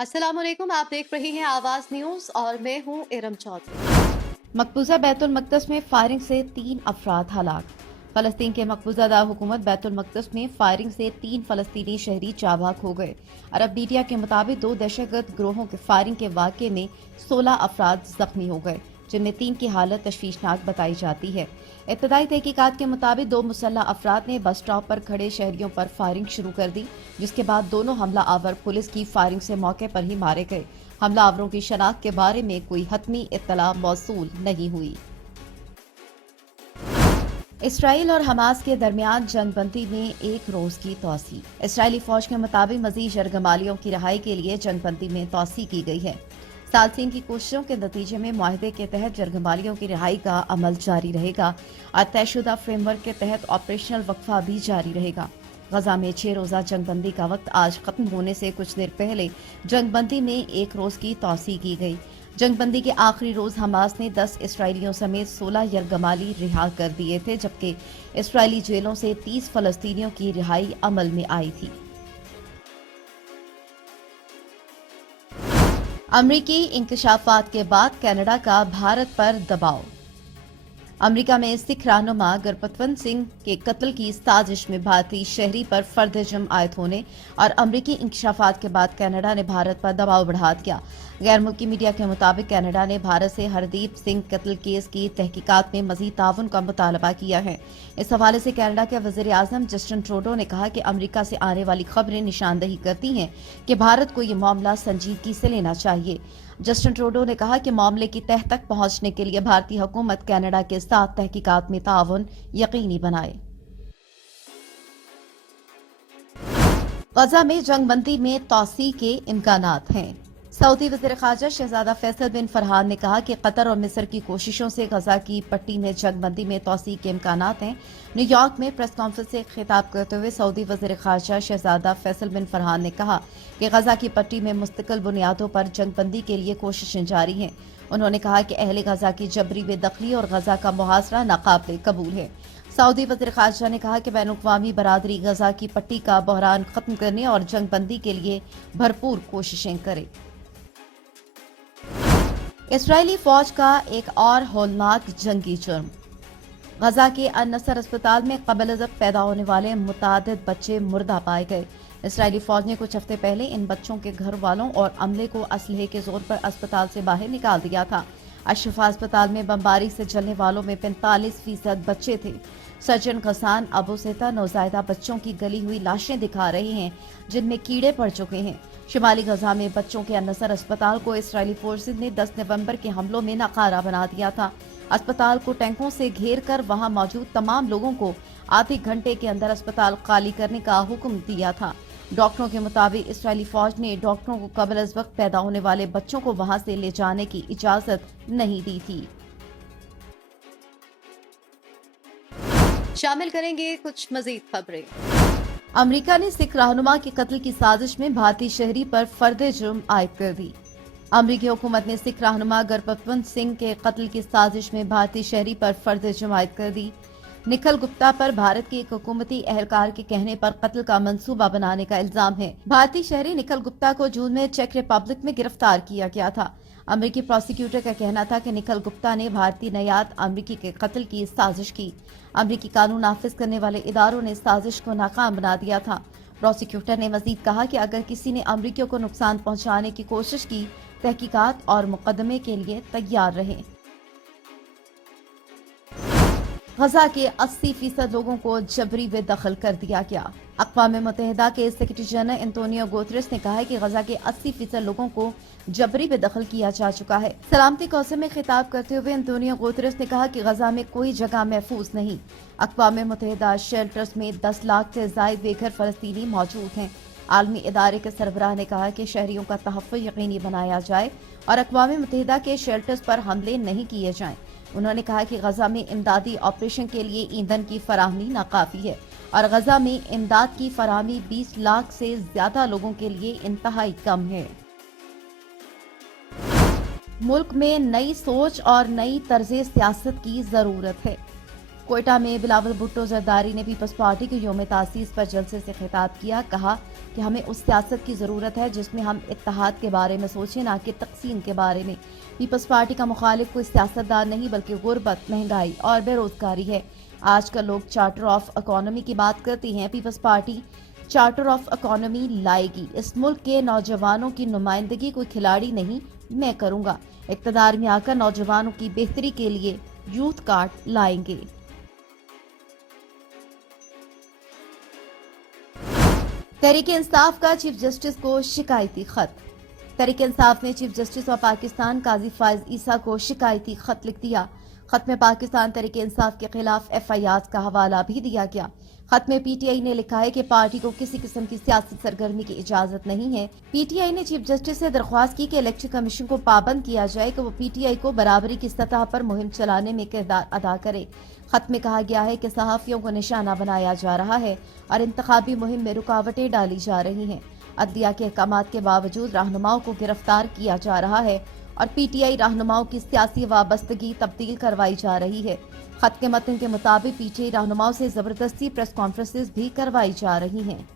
अस्सलाम वालेकुम। आप देख रही हैं आवाज न्यूज और मैं हूं इरम चौधरी। मकबूजा बैतुल मक़दस में फायरिंग से 3 अफराद हलाक। फलस्तीन के मकबूजा दारहुकूमत बैतुल मक़दस में फायरिंग से 3 फलस्तीनी शहरी जाबाक हो गए। अरब मीडिया के मुताबिक 2 दहशतगर्द ग्रोहों के फायरिंग के वाक़े में 16 अफराद जख्मी हो गए, जिनमें 3 की हालत तशवीशनाक बताई जाती है। इब्तदाई तहकीकात के मुताबिक 2 मुसल्लह अफराद ने बस स्टॉप पर खड़े शहरियों पर फायरिंग शुरू कर दी, जिसके बाद दोनों हमला आवर पुलिस की फायरिंग से मौके पर ही मारे गए। हमला आवरों की शनाख्त के बारे में कोई हतमी इत्तला मौसूल नहीं हुई। इसराइल और हमास के दरमियान जंगबंदी में 1 रोज की तोसी। इसराइली फौज के मुताबिक मजीद यरगमालियों की रिहाई के लिए जंगबंदी में तोसी की गई है। सालसीन की कोशिशों के नतीजे में मुआहदे के तहत यरगमालियों की रिहाई का अमल जारी रहेगा और तयशुदा फ्रेमवर्क के तहत ऑपरेशनल वक्फा भी जारी रहेगा। गजा में 6 रोजा जंगबंदी का वक्त आज खत्म होने से कुछ देर पहले जंगबंदी में 1 रोज की तोसी की गई। जंगबंदी के आखिरी रोज हमास ने 10 इसराइलियों समेत 16 यरगमाली रिहा कर दिए थे, जबकि इसराइली जेलों से 30 फलस्तीनियों की रिहाई अमल में आई थी। अमरीकी इंकशाफात के बाद कनाडा का भारत पर दबाव। अमेरिका में सिख रहनुमा गुरपतवंत सिंह के कत्ल की साजिश में भारतीय शहरी पर फर्द जुर्म आयद होने और अमरीकी इंकशाफात के बाद कनाडा ने भारत पर दबाव बढ़ा दिया। गैर मुल्की मीडिया के मुताबिक कनाडा ने भारत से हरदीप सिंह कत्ल केस की तहकीकात में मजीद ताउन का मुतालबा किया है। इस हवाले से कनाडा के वजीर आजम जस्टिन ट्रूडो ने कहा कि अमरीका से आने वाली खबरें निशानदही करती हैं कि भारत को ये मामला संजीदगी से लेना चाहिए। जस्टिन ट्रूडो ने कहा कि मामले की तह तक पहुंचने के लिए भारतीय हुकूमत कनाडा के साथ तहकीकात में ताउन यकीनी बनाए। गजा में जंगबंदी में तोसी के इम्कानात हैं। सऊदी वज़ीर ख़ारजा शहजादा फैसल बिन फरहान ने कहा कि कतर और मिस्र की कोशिशों से गजा की पट्टी में जंगबंदी में तोसी के इम्कानात हैं। न्यूयॉर्क में प्रेस कॉन्फ्रेंस से खिताब करते हुए सऊदी वज़ीर ख़ारजा शहजादा फैसल बिन फरहान ने कहा कि गजा की पट्टी में मुस्तकिल बुनियादों पर जंगबंदी के लिए कोशिशें जारी हैं। उन्होंने कहा कि अहले गजा की जबरी बेदखली और गजा का मुहासरा नाकाबिले कबूल है। सऊदी वज़ीर ख़ारजा ने कहा कि बैनुल-अक़वामी बरादरी गजा की पट्टी का बहरान खत्म करने और जंगबंदी के लिए भरपूर कोशिशें करे। इसराइली फौज का एक और होलनाक जंगी जुर्म। गजा के अन-नसर अस्पताल में क़ब्ल ज़ब्त पैदा होने वाले मुतादिद बच्चे मुर्दा पाए गए। इसराइली फौज ने कुछ हफ्ते पहले इन बच्चों के घर वालों और अमले को असलहे के जोर पर अस्पताल से बाहर निकाल दिया था। अशफा अस्पताल में बमबारी से जलने वालों में 45% बच्चे थे। सर्जन गसान अबू सेता नौजायदा बच्चों की गली हुई लाशें दिखा रहे हैं, जिनमें कीड़े पड़ चुके हैं। शिमाली गजा में बच्चों के अन-नसर अस्पताल को इसराइली फोर्सेज ने 10 नवंबर के हमलों में नाकारा बना दिया था। अस्पताल को टैंकों से घेर कर वहां मौजूद तमाम लोगों को आधे घंटे के अंदर अस्पताल खाली करने का हुक्म दिया था। डॉक्टरों के मुताबिक इसराइली फौज ने डॉक्टरों को कब्ल अज़ वक्त पैदा होने वाले बच्चों को वहां से ले जाने की इजाजत नहीं दी थी। शामिल करेंगे कुछ मजीद खबरें। अमेरिका ने सिख रहनुमा के कत्ल की साजिश में भारतीय शहरी पर फर्द जुर्म आयद कर दी। अमरीकी हुकूमत ने सिख रहनुमा गुरपतवंत सिंह के कत्ल की साजिश में भारतीय शहरी पर फर्द जुर्म आयद कर दी। निखिल गुप्ता पर भारत के एक हुकूमती एहलकार के कहने पर कत्ल का मंसूबा बनाने का इल्जाम है। भारतीय शहरी निखिल गुप्ता को जून में चेक रिपब्लिक में गिरफ्तार किया गया था। अमरीकी प्रोसिक्यूटर का कहना था कि निखिल गुप्ता ने भारतीय नयाद अमरीकी के कत्ल की साजिश की। अमरीकी कानून नाफिज करने वाले इदारों ने साजिश को नाकाम बना दिया था। प्रोसिक्यूटर ने मजीद कहा कि अगर किसी ने अमरीकियों को नुकसान पहुंचाने की कोशिश की, तहकीकात और मुकदमे के लिए तैयार रहे। गजा के 80% लोगों को जबरी बेदखल कर दिया गया। अक़वाम मुत्तहिदा के सेक्रेटरी जनरल एंटोनियो गुतेरेस ने कहा है कि गजा के 80% लोगों को जबरी बेदखल किया जा चुका है। सलामती कौंसिल में खिताब करते हुए एंटोनियो गुतेरेस ने कहा कि गजा में कोई जगह महफूज नहीं। अक़वाम मुत्तहिदा शेल्टर्स में 10 लाख से ज़ायद बेघर फलस्तीनी मौजूद हैं। आलमी इदारे के सरबराह ने कहा कि शहरियों का तहफ़्फ़ुज़ यकीनी बनाया जाए और अक़वाम मुत्तहिदा के शेल्टर्स पर हमले नहीं किए जाएं। उन्होंने कहा कि गजा में इमदादी ऑपरेशन के लिए ईंधन की फराहमी नाकाफी है और गजा में इमदाद की फराहमी 20 लाख से ज्यादा लोगों के लिए इंतहाई कम है। मुल्क में नई सोच और नई तर्ज सियासत की जरूरत है। कोयटा में बिलावल भुट्टो जरदारी ने पीपल्स पार्टी की यौम तासीस पर जलसे से खिताब किया। कहा कि हमें उस सियासत की ज़रूरत है जिसमें हम इत्तेहाद के बारे में सोचें, ना कि तकसीम के बारे में। पीपल्स पार्टी का मुखालिफ कोई सियासतदान नहीं बल्कि गुर्बत, महंगाई और बेरोजगारी है। आजकल लोग चार्टर ऑफ इकोनॉमी की बात करते हैं। Peoples Party charter of economy लाएगी। इस मुल्क के नौजवानों की नुमाइंदगी कोई खिलाड़ी नहीं, मैं करूंगा। इक़्तिदार में आकर नौजवानों की बेहतरी के लिए यूथ कार्ड लाएंगे। तहरीक इंसाफ का चीफ जस्टिस को शिकायती खत। तहरीक इंसाफ ने चीफ जस्टिस और पाकिस्तान काजी फाइज ईसा को शिकायती खत लिख दिया। खत में पाकिस्तान तहरीक इंसाफ के खिलाफ FIR का हवाला भी दिया गया। खत में PTI ने लिखा है कि पार्टी को किसी किस्म की सियासी सरगर्मी की इजाजत नहीं है। PTI ने चीफ जस्टिस से दरख्वास्त की कि इलेक्शन कमीशन को पाबंद किया जाए कि वो PTI को बराबरी की सतह पर मुहिम चलाने में किरदार अदा करे। खत में कहा गया है कि सहाफियों को निशाना बनाया जा रहा है और इंतखाबी मुहिम में रुकावटें डाली जा रही हैं। अदलिया के अहकामात के बावजूद रहनुमाओं को गिरफ्तार किया जा रहा है और PTI रहनुमाओं की सियासी वाबस्तगी तब्दील करवाई जा रही है। खत के मतन के मुताबिक PTI रहनुमाओं से जबरदस्ती प्रेस कॉन्फ्रेंसेस भी करवाई जा रही हैं।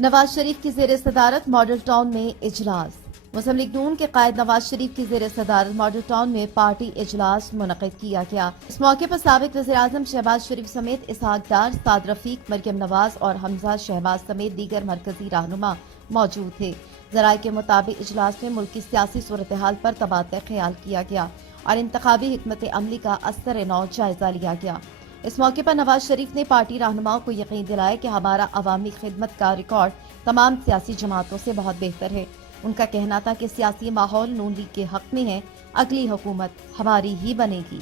नवाज शरीफ की ज़ेर सदारत मॉडल टाउन में इजलास। मुस्लिम लीग नून के कायद नवाज शरीफ की ज़ेर सदारत मॉडल टाउन में पार्टी इजलास मुनक़िद किया गया। इस मौके पर साबिक वज़ीर आज़म शहबाज शरीफ समेत इसहाक डार, साद रफीक, मरियम नवाज और हमजा शहबाज समेत दीगर मरकजी रहनुमा मौजूद थे। ज़राए के मुताबिक इजलास में मुल्क की सियासी सूरत हाल पर तबादला ख्याल किया गया और इंतखाबी हिकमत अमली का असर नौ जायजा लिया गया। इस मौके पर नवाज शरीफ ने पार्टी रहनुमाओं को यकीन दिलाया कि हमारा अवामी खिदमत का रिकॉर्ड तमाम सियासी जमातों से बहुत बेहतर है। उनका कहना था कि सियासी माहौल नून लीग के हक में है, अगली हुकूमत हमारी ही बनेगी।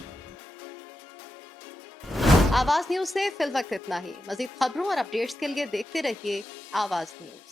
आवाज न्यूज से फिल वक्त इतना ही। मजीद खबरों और अपडेट्स के लिए देखते रहिए आवाज न्यूज।